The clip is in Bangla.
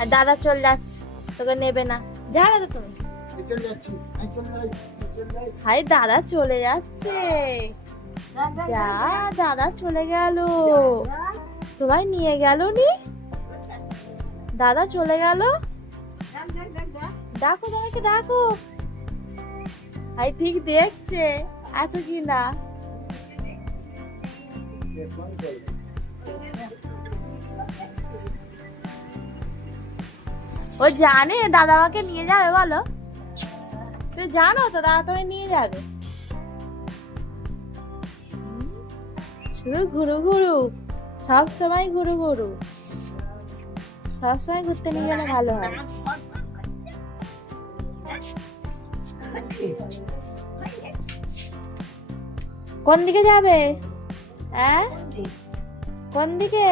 আর দাদা চলে যাচ্ছে, তোকে নেবে না, যাবে তো তুমি। হাই দাদা চলে যাচ্ছে, যা দাদা চলে গেল, তোমায় নিয়ে গেল নি, দাদা চলে গেল। ডাকো তোমাকে, ডাকো। হাই ঠিক দেখছে আছো কি না। ও জানে দাদা আমাকে নিয়ে যাবে, বলো তো, জানো তো দাদা তোমায় নিয়ে যাবে। শুধু ঘুরু ঘুরু, সব সময় ঘুরু ঘুরু, সব সময় ঘুরতে নিয়ে গেলে ভালো হয়। কোন দিকে যাবে? হ্যাঁ কোন দিকে?